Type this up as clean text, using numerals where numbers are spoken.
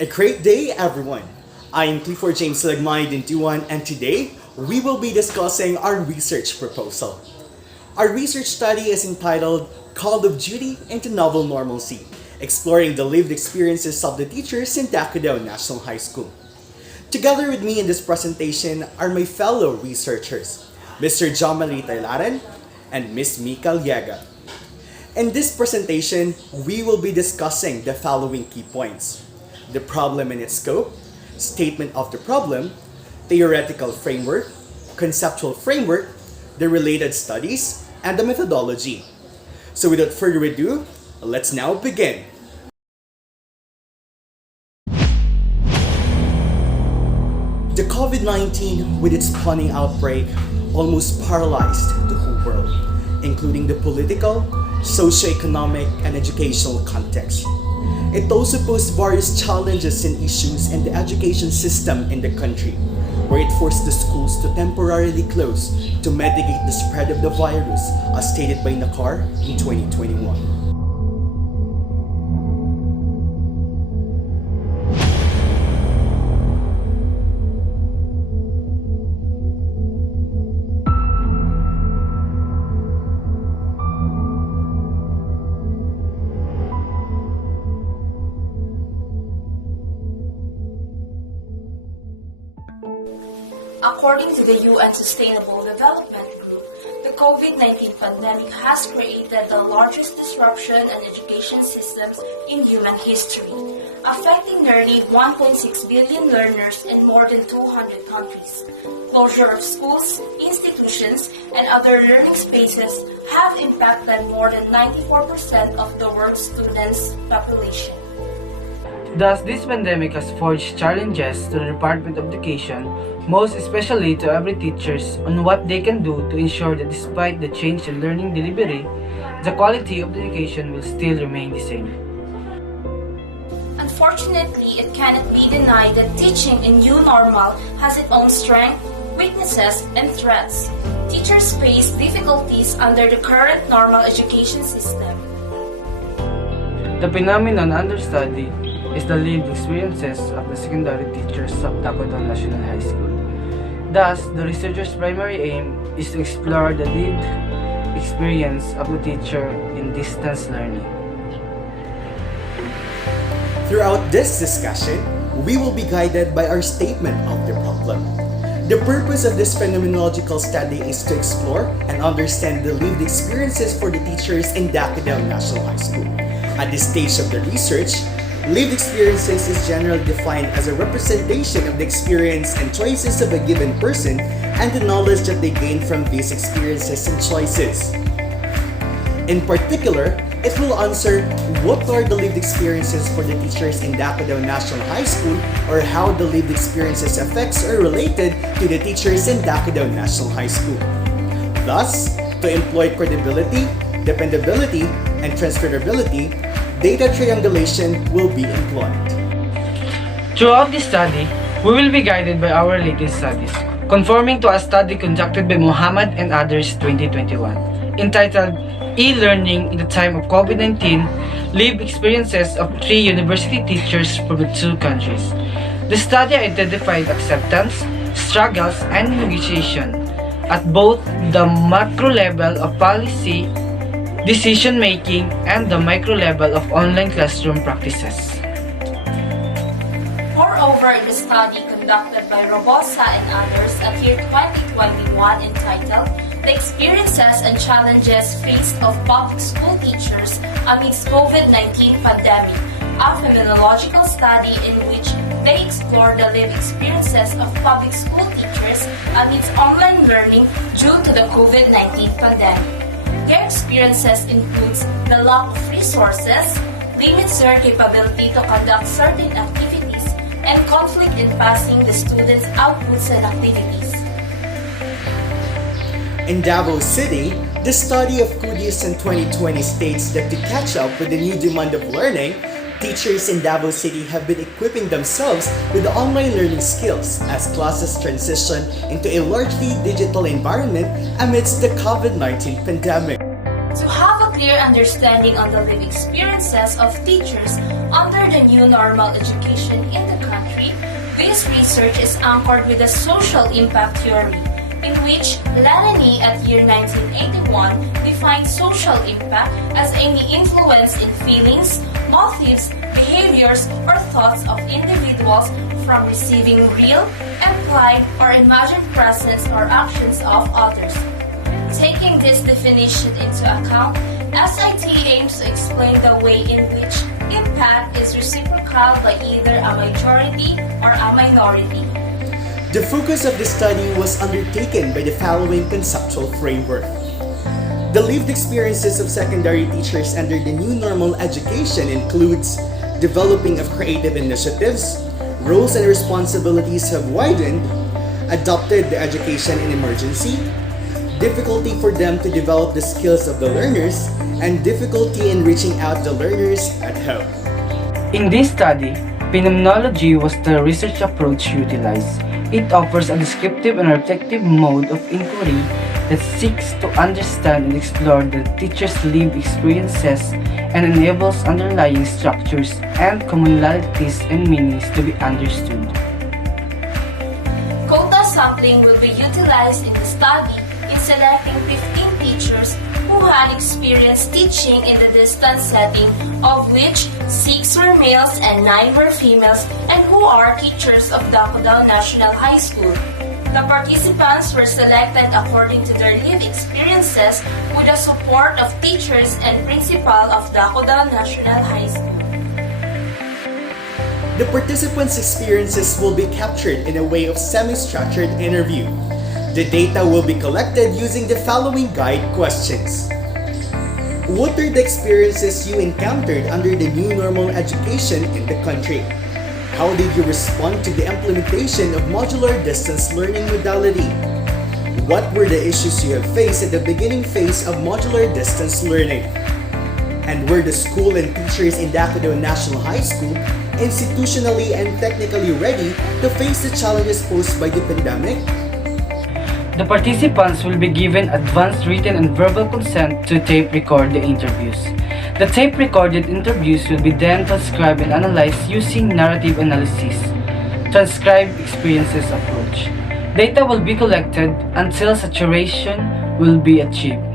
A great day, everyone! I am Clifford James Lagmay-Dintuan, and today we will be discussing our research proposal. Our research study is entitled Call of Duty into Novel Normalcy, exploring the lived experiences of the teachers in Dakudao National High School. Together with me in this presentation are my fellow researchers, Mr. Jomali Taylaren and Ms. Mika Liega. In this presentation, we will be discussing the following key points: the problem and its scope, statement of the problem, theoretical framework, conceptual framework, the related studies, and the methodology. So without further ado, let's now begin. The COVID-19, with its stunning outbreak, almost paralyzed the whole world, including the political, socio-economic, and educational context. It also posed various challenges and issues in the education system in the country, where it forced the schools to temporarily close to mitigate the spread of the virus, as stated by NACAR in 2021. According to the UN Sustainable Development Group, the COVID-19 pandemic has created the largest disruption in education systems in human history, affecting nearly 1.6 billion learners in more than 200 countries. Closure of schools, institutions, and other learning spaces have impacted more than 94% of the world's students' population. Thus, this pandemic has forged challenges to the Department of Education, most especially to every teachers, on what they can do to ensure that despite the change in learning delivery, the quality of the education will still remain the same. Unfortunately, it cannot be denied that teaching in new normal has its own strengths, weaknesses, and threats. Teachers face difficulties under the current normal education system. The phenomenon under study is the lived experiences of the secondary teachers of Dakudao National High School. Thus, the researcher's primary aim is to explore the lived experience of the teacher in distance learning. Throughout this discussion, we will be guided by our statement of the problem. The purpose of this phenomenological study is to explore and understand the lived experiences for the teachers in Dakudao National High School. At this stage of the research, lived experiences is generally defined as a representation of the experience and choices of a given person and the knowledge that they gain from these experiences and choices. In particular, it will answer what are the lived experiences for the teachers in Dakudao National High School, or how the lived experiences affects or related to the teachers in Dakudao National High School. Thus, to employ credibility, dependability, and transferability, data triangulation will be employed. Throughout this study, we will be guided by our latest studies, conforming to a study conducted by Muhammad and others 2021, entitled E-Learning in the Time of COVID-19, Lived Experiences of 3 University Teachers from the 2 countries. The study identified acceptance, struggles, and negotiation at both the macro level of policy, decision-making, and the micro level of online classroom practices. Moreover, in the study conducted by Robosa and others at year 2021 entitled The Experiences and Challenges Faced of Public School Teachers Amidst COVID-19 Pandemic, a phenomenological study in which they explore the lived experiences of public school teachers amidst online learning due to the COVID-19 pandemic. Their experiences includes the lack of resources, limits their capability to conduct certain activities, and conflict in passing the students' outputs and activities. In Davao City, the study of Kudis in 2020 states that to catch up with the new demand of learning, teachers in Davao City have been equipping themselves with online learning skills as classes transition into a largely digital environment amidst the COVID-19 pandemic. To have a clear understanding on the lived experiences of teachers under the new normal education in the country, this research is anchored with the social impact theory, in which Lalany at year 1981 defined social impact as any influence in feelings, motives, behaviors, or thoughts of individuals from receiving real, implied, or imagined presence or actions of others. Taking this definition into account, SIT aims to explain the way in which impact is reciprocal by either a majority or a minority. The focus of the study was undertaken by the following conceptual framework. The lived experiences of secondary teachers under the new normal education includes developing of creative initiatives, roles and responsibilities have widened, adopted the education in emergency, difficulty for them to develop the skills of the learners, and difficulty in reaching out the learners at home. In this study, phenomenology was the research approach utilized. It offers a descriptive and reflective mode of inquiry that seeks to understand and explore the teacher's lived experiences and enables underlying structures and commonalities and meanings to be understood. Quota sampling will be utilized in the study in selecting 15 teachers who had experience teaching in the distance setting, of which 6 were males and 9 were females, and who are teachers of Dakota National High School. The participants were selected according to their lived experiences with the support of teachers and principal of Dakota National High School. The participants' experiences will be captured in a way of semi-structured interview. The data will be collected using the following guide questions. What are the experiences you encountered under the new normal education in the country? How did you respond to the implementation of modular distance learning modality? What were the issues you have faced at the beginning phase of modular distance learning? And were the school and teachers in Dakota National High School institutionally and technically ready to face the challenges posed by the pandemic? The participants will be given advanced written and verbal consent to tape record the interviews. The tape recorded interviews will be then transcribed and analyzed using narrative analysis, transcribed experiences approach. Data will be collected until saturation will be achieved.